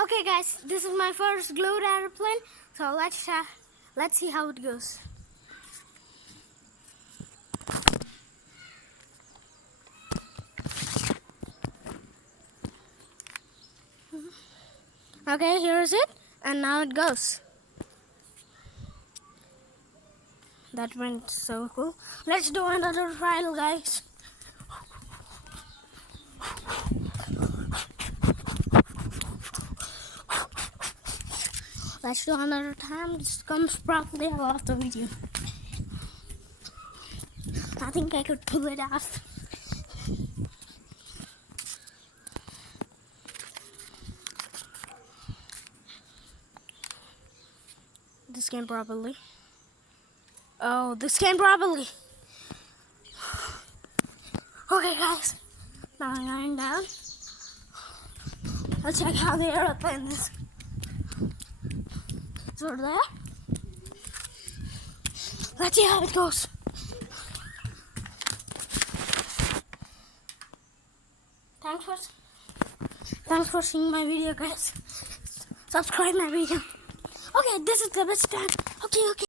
Okay guys, this is my first glued aeroplane, so let's see how it goes. Okay, here's it, and now it goes. That went so cool. Let's do another trial, guys. Let's do another time. This comes properly out of the video. I think I could pull it off. This came properly. Oh, this came properly. Okay, guys. Now I'm lying down. Let's check how the aeroplane is. So there. Let's see how it goes. Thanks for seeing my video, guys. Subscribe my video. Okay, this is the best time. Okay.